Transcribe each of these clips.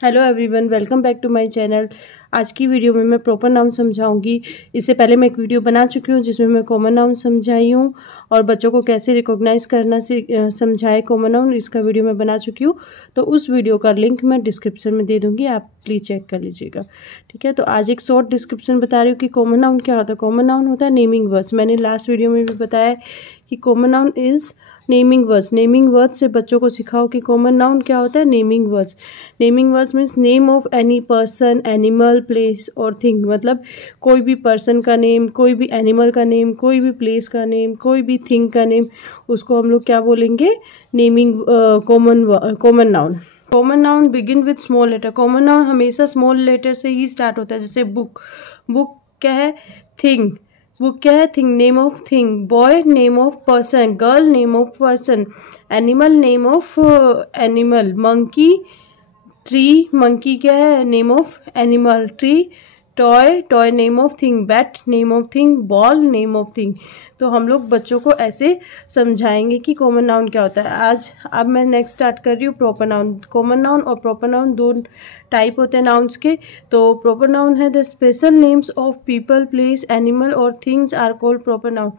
Hello everyone, welcome back to my channel. आज की video में मैं प्रॉपर नाउन समझाऊंगी। इससे पहले मैं एक वीडियो बना चुकी हूँ जिसमें मैं कॉमन नाउन समझाई हूँ और बच्चों को कैसे रिकॉग्नाइज करना समझाए कॉमन नाउन, इसका वीडियो मैं बना चुकी हूँ। तो उस वीडियो का लिंक मैं डिस्क्रिप्शन में दे दूँगी, आप प्लीज़ चेक कर लीजिएगा। ठीक है, तो आज एक शॉर्ट डिस्क्रिप्शन बता रही हूँ कि कॉमन नाउन क्या होता है। कॉमन नाउन होता है नेमिंग वर्ड्स। मैंने लास्ट वीडियो में भी बताया कि common noun is naming words. Naming words से बच्चों को सिखाओ कि कॉमन नाउन क्या होता है। Naming words, naming words means name of any person, animal, place और थिंग। मतलब कोई भी पर्सन का नेम, कोई भी एनिमल का नेम, कोई भी प्लेस का नेम, कोई भी थिंग का नेम, उसको हम लोग क्या बोलेंगे, naming common noun. Common noun begin with small letter. Common noun हमेशा स्मॉल लेटर से ही स्टार्ट होता है। जैसे बुक, बुक क्या है, थिंग, बुक क्या है, thing, name of thing. Boy, name of person. Girl, name of person. Animal, name of animal. Monkey, tree, monkey क्या है, name of animal, tree. Toy, toy name of thing. Bat, name of thing. Ball, name of thing. तो हम लोग बच्चों को ऐसे समझाएंगे कि कॉमन नाउन क्या होता है। अब मैं नेक्स्ट स्टार्ट कर रही हूँ प्रॉपर नाउन। कॉमन नाउन और प्रॉपर नाउन दो टाइप होते हैं नाउन्स के। तो प्रॉपर नाउन है the special names of people, place, animal और things are called proper noun.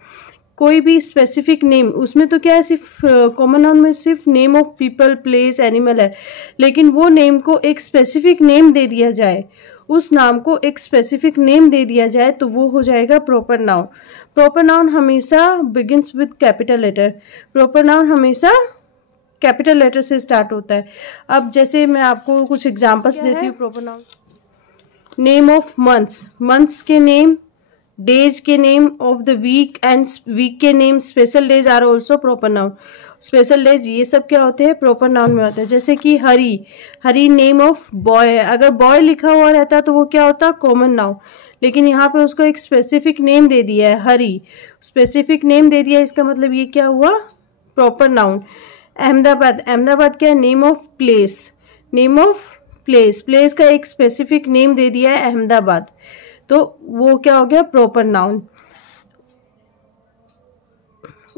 कोई भी स्पेसिफिक नेम, उसमें तो क्या है, सिर्फ कॉमन नाउन में सिर्फ name of people, place, animal है, लेकिन वो नेम को एक स्पेसिफिक नेम दे दिया जाए, उस नाम को एक स्पेसिफिक नेम दे दिया जाए तो वो हो जाएगा प्रॉपर नाउन। प्रॉपर नाउन हमेशा begins with capital letter. Proper noun हमेशा कैपिटल लेटर से स्टार्ट होता है। अब जैसे मैं आपको कुछ एग्जांपल्स देती हूँ proper noun. Name of months, months के नेम, डेज के name of the week and week के name, special days are also proper noun. Special days ये सब क्या होते हैं, प्रॉपर नाउन में होते हैं। जैसे कि हरी, हरी नेम ऑफ बॉय है। अगर बॉय लिखा हुआ रहता तो वो क्या होता, कॉमन नाउन, लेकिन यहाँ पे उसको एक स्पेसिफिक नेम दे दिया है, हरी, स्पेसिफिक नेम दे दिया है, इसका मतलब ये क्या हुआ, प्रॉपर नाउन। अहमदाबाद, अहमदाबाद क्या है, name of place, name of place, place का एक स्पेसिफिक नेम दे दिया है अहमदाबाद, तो वो क्या हो गया, प्रॉपर नाउन।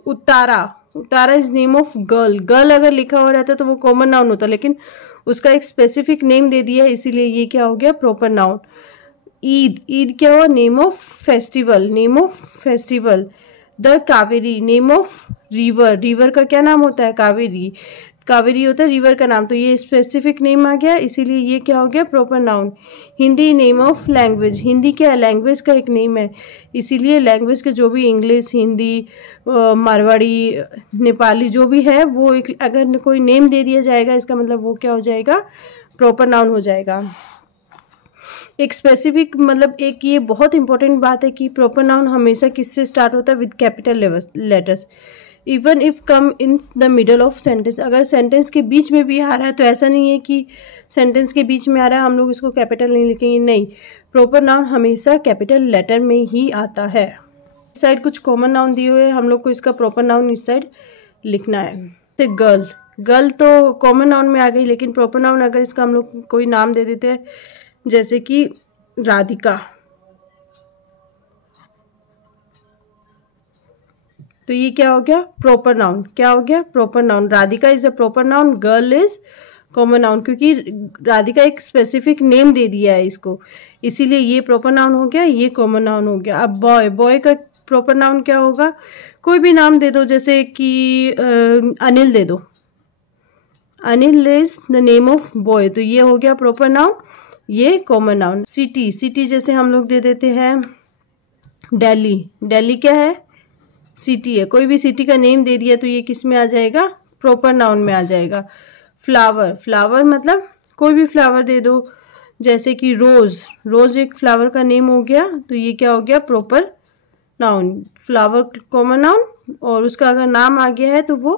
उतारा, उतारा is name of girl. Girl अगर लिखा हो रहता तो वो कॉमन नाउन होता, लेकिन उसका एक स्पेसिफिक नेम दे दिया है, इसीलिए ये क्या हो गया, प्रॉपर नाउन। ईद, ईद क्या हुआ, name of festival, name of festival. The Kaveri, name of river, river का क्या नाम होता है, कावेरी, कावेरी होता है रिवर का नाम, तो ये स्पेसिफिक नेम आ गया, इसीलिए ये क्या हो गया, proper noun. Hindi, name of language, Hindi क्या है, लैंग्वेज का एक नेम है, इसीलिए लैंग्वेज के जो भी इंग्लिश, हिंदी, मारवाड़ी, नेपाली जो भी है, वो एक अगर कोई नेम दे दिया जाएगा, इसका मतलब वो क्या हो जाएगा, प्रॉपर नाउन हो जाएगा। एक स्पेसिफिक, मतलब एक ये बहुत इंपॉर्टेंट बात है कि प्रॉपर नाउन हमेशा किससे स्टार्ट होता है, with capital letters. Even if come in the middle of sentence, अगर सेंटेंस के बीच में भी आ रहा है तो ऐसा नहीं है कि सेंटेंस के बीच में आ रहा है हम लोग इसको कैपिटल नहीं लिखेंगे, नहीं, प्रॉपर नाउन हमेशा कैपिटल लेटर में ही आता है। इस साइड कुछ कॉमन नाउन दिए हुए हैं, हम लोग को इसका प्रॉपर नाउन इस साइड लिखना है। जैसे गर्ल, गर्ल तो कॉमन नाउन में आ गई, लेकिन प्रॉपर नाउन अगर इसका हम लोग कोई नाम दे देते हैं, जैसे कि राधिका, तो ये क्या हो गया, प्रॉपर नाउन, क्या हो गया, proper noun. Radhika is a proper noun, girl is common noun, क्योंकि राधिका एक स्पेसिफिक नेम दे दिया है इसको, इसीलिए ये प्रॉपर नाउन हो गया, ये कॉमन नाउन हो गया। अब बॉय, बॉय का प्रॉपर नाउन क्या होगा, कोई भी नाम दे दो, जैसे कि अनिल दे दो, Anil is the name of boy, तो ये हो गया प्रॉपर नाउन, ये कॉमन नाउन। सिटी, सिटी जैसे हम लोग दे देते हैं दिल्ली, दिल्ली क्या है, सिटी है, कोई भी सिटी का नेम दे दिया तो ये किस में आ जाएगा, प्रॉपर नाउन में आ जाएगा। फ्लावर, फ्लावर मतलब कोई भी फ्लावर दे दो, जैसे कि रोज, रोज एक फ्लावर का नेम हो गया, तो ये क्या हो गया, proper noun. Flower common noun, और उसका अगर नाम आ गया है तो वो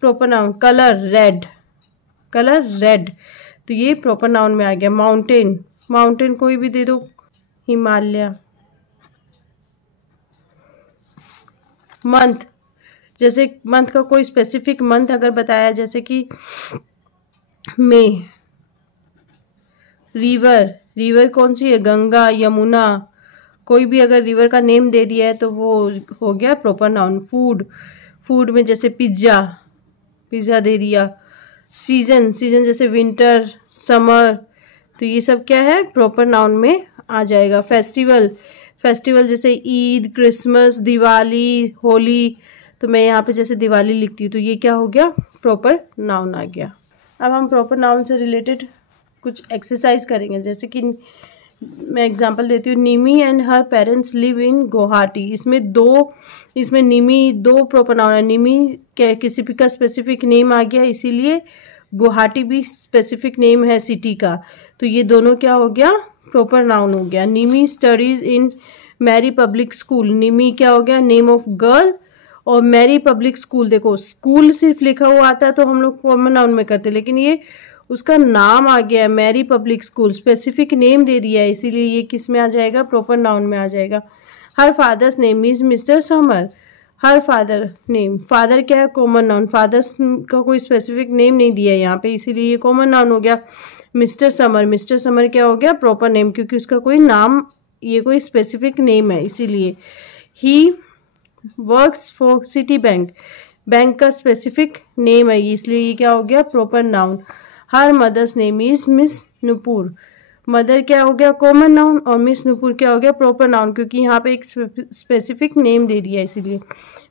proper noun. Colour, red, colour red, तो ये प्रॉपर नाउन में आ गया। माउंटेन, माउंटेन कोई भी दे दो, हिमालय। मंथ, जैसे मंथ का कोई स्पेसिफिक मंथ अगर बताया, जैसे कि मई। रिवर, रिवर कौन सी है, गंगा, यमुना, कोई भी अगर रिवर का नेम दे दिया है तो वो हो गया प्रॉपर नाउन। फूड, फूड में जैसे पिज्ज़ा, पिज़्ज़ा दे दिया। सीजन, सीजन जैसे विंटर, समर, तो ये सब क्या है, प्रॉपर नाउन में आ जाएगा। फेस्टिवल, फेस्टिवल जैसे ईद, क्रिसमस, दिवाली, होली, तो मैं यहाँ पे जैसे दिवाली लिखती हूँ तो ये क्या हो गया, प्रॉपर नाउन आ गया। अब हम प्रॉपर नाउन से रिलेटेड कुछ एक्सरसाइज करेंगे। जैसे कि मैं एग्जांपल देती हूँ, Nimi and her parents live in Guwahati. इसमें निमी दो प्रॉपर नाउन है। निमी क्या किसी का स्पेसिफिक नेम आ गया, इसीलिए गुवाहाटी भी स्पेसिफिक नेम है सिटी का, तो ये दोनों क्या हो गया, प्रॉपर नाउन हो गया। Nimi studies in Mary public school. Nimi क्या हो गया, नेम ऑफ गर्ल, और मैरी पब्लिक स्कूल, देखो स्कूल सिर्फ लिखा हुआ आता है तो हम लोग कॉमन नाउन में करते, लेकिन ये उसका नाम आ गया है, Mary public school, specific name दे दिया है, इसीलिए ये किस में आ जाएगा, प्रॉपर नाउन में आ जाएगा। Her father's name is mister summer. Her father name, father क्या है, कॉमन नाउन, फादर्स का कोई स्पेसिफिक नेम नहीं दिया है यहाँ पे, इसीलिए ये कॉमन नाउन हो गया। मिस्टर समर, मिस्टर समर क्या हो गया, प्रॉपर नेम, क्योंकि उसका कोई नाम, ये कोई स्पेसिफिक नेम है इसीलिए। He works for City Bank, bank का स्पेसिफिक नेम है इसलिए ये क्या हो गया, proper noun. Her mother's name is miss Nupur. Mother क्या हो गया, कॉमन नाउन, और मिस नुपुर क्या हो गया, प्रॉपर नाउन, क्योंकि यहाँ पे एक स्पेसिफिक नेम दे दिया है इसीलिए।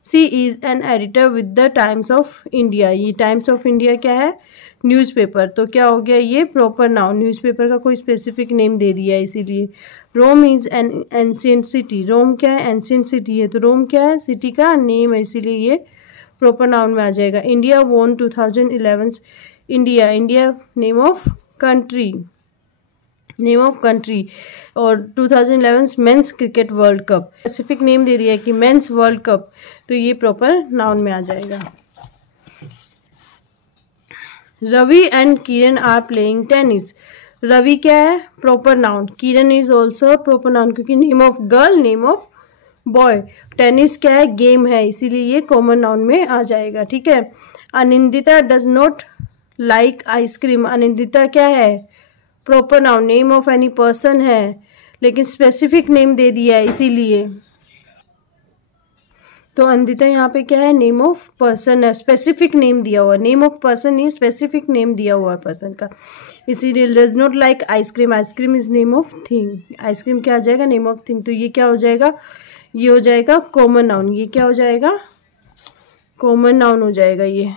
She is an editor with the Times of India. ये टाइम्स ऑफ इंडिया क्या है, न्यूज़पेपर, तो क्या हो गया ये प्रॉपर नाउन, न्यूज़पेपर का कोई स्पेसिफिक नेम दे दिया है इसीलिए। ROM is an ancient city. रोम क्या है, एंशिएंट सिटी है, तो रोम क्या है, सिटी का नेम है, इसीलिए ये प्रॉपर नाउन में आ जाएगा। India won 2011। India, India name of country, name of country, और 2011 men's cricket world cup, specific name दे दिया है कि मेंस वर्ल्ड कप, तो ये प्रॉपर नाउन में आ जाएगा। Ravi and Kiran are playing tennis. Ravi क्या है, proper noun, Kiran is also proper noun, क्योंकि name of girl, name of boy. Tennis क्या है, गेम है, इसीलिए ये कॉमन नाउन में आ जाएगा, ठीक है। Anindita does not like ice cream. Anindita क्या है, proper noun, name of any person है, लेकिन स्पेसिफिक नेम दे दिया है इसीलिए, तो अनिंदिता यहाँ पे क्या है, नेम ऑफ पर्सन है, स्पेसिफिक नेम दिया हुआ, नेम ऑफ पर्सन नहीं, स्पेसिफिक नेम दिया हुआ है पर्सन का, इसीलिए does not like ice cream. Ice cream is name of thing, ice cream क्या आ जाएगा, नेम ऑफ थिंग, तो ये क्या हो जाएगा, ये हो जाएगा कॉमन नाउन, ये क्या हो जाएगा, कॉमन नाउन हो जाएगा ये।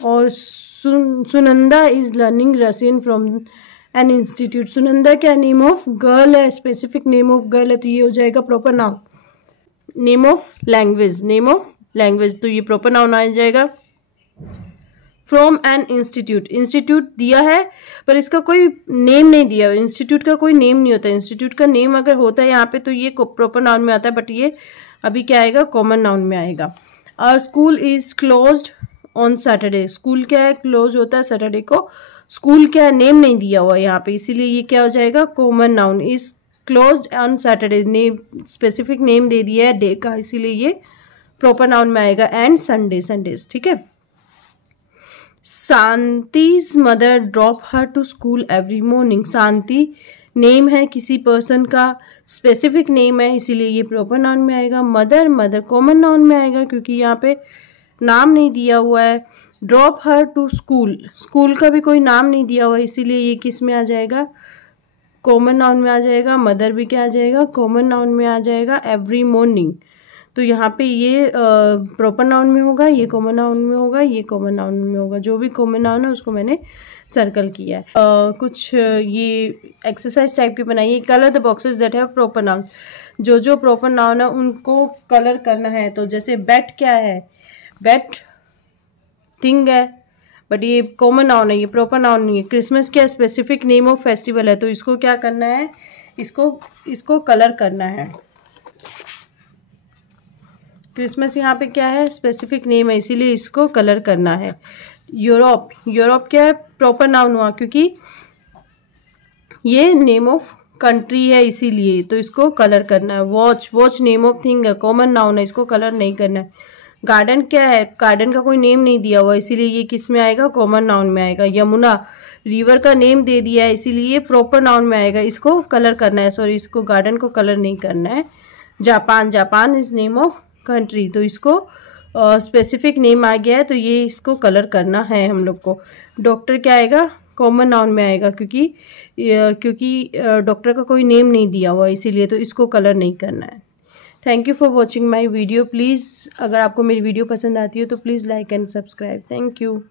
और Sunanda is learning Russian from an institute. Sunanda क्या, नेम ऑफ गर्ल है, स्पेसिफिक नेम ऑफ गर्ल है, तो ये हो जाएगा proper noun. Name of language, name of language, तो ये प्रॉपर नाउन आ जाएगा। फ्रॉम एन इंस्टीट्यूट, इंस्टीट्यूट दिया है पर इसका कोई नेम नहीं दिया, इंस्टीट्यूट का कोई नेम नहीं होता, इंस्टीट्यूट का नेम अगर होता है यहाँ पे तो ये प्रॉपर नाउन में आता है, बट ये अभी क्या आएगा, कॉमन नाउन में आएगा। और school is closed on Saturday. School क्या है, क्लोज होता है सैटरडे को, स्कूल क्या है, नेम नहीं दिया हुआ यहाँ पे, इसीलिए ये क्या हो जाएगा, common noun. Is closed on Saturday, name specific name दे दिया है डे का, इसीलिए ये प्रॉपर नाउन में आएगा। एंड संडे, संडेज, ठीक है। Shanti's mother drop her to school every morning. Shanti name है किसी पर्सन का, स्पेसिफिक नेम है, इसीलिए ये प्रॉपर नाउन में आएगा। मदर, मदर कॉमन नाउन में आएगा क्योंकि यहाँ पे नाम नहीं दिया हुआ है। Drop her to school, school का भी कोई नाम नहीं दिया हुआ है, इसीलिए ये किस में आ जाएगा, कॉमन नाउन में आ जाएगा। मदर भी क्या आ जाएगा, कॉमन नाउन में आ जाएगा। एवरी मॉर्निंग, तो यहाँ पे ये प्रॉपर नाउन में होगा, ये कॉमन नाउन में होगा, ये कॉमन नाउन में होगा। जो भी कॉमन नाउन है उसको मैंने सर्कल किया है। कुछ ये एक्सरसाइज टाइप की बनाई है। Colour the boxes that have proper noun. जो जो प्रॉपर नाउन है उनको कलर करना है। तो जैसे बैट क्या है, बैट थिंग है, बट ये कॉमन नाउन है, ये प्रॉपर नाउन नहीं है। क्रिसमस क्या स्पेसिफिक नेम ऑफ फेस्टिवल है, तो इसको क्या करना है, इसको कलर करना है। क्रिसमस यहाँ पे क्या है, स्पेसिफिक नेम है, इसीलिए इसको कलर करना है। यूरोप, यूरोप क्या है, प्रॉपर नाउन हुआ क्योंकि ये नेम ऑफ कंट्री है इसीलिए, तो इसको कलर करना है। Watch, watch name of thing है, कॉमन नाउन है, इसको कलर नहीं करना है। गार्डन क्या है, गार्डन का कोई नेम नहीं दिया हुआ, इसीलिए ये किस में आएगा, कॉमन नाउन में आएगा। यमुना, रिवर का नेम दे दिया है, इसीलिए ये प्रॉपर नाउन में आएगा, इसको कलर करना है, सॉरी इसको गार्डन को कलर नहीं करना है। Japan, Japan is name of country, तो इसको स्पेसिफिक नेम आ गया है तो ये इसको कलर करना है हम लोग को। डॉक्टर क्या आएगा, कॉमन नाउन में आएगा, क्योंकि डॉक्टर का कोई नेम नहीं दिया हुआ, इसीलिए तो इसको कलर नहीं करना है। Thank you for watching my video. Please अगर आपको मेरी वीडियो पसंद आती हो तो please like and subscribe. Thank you.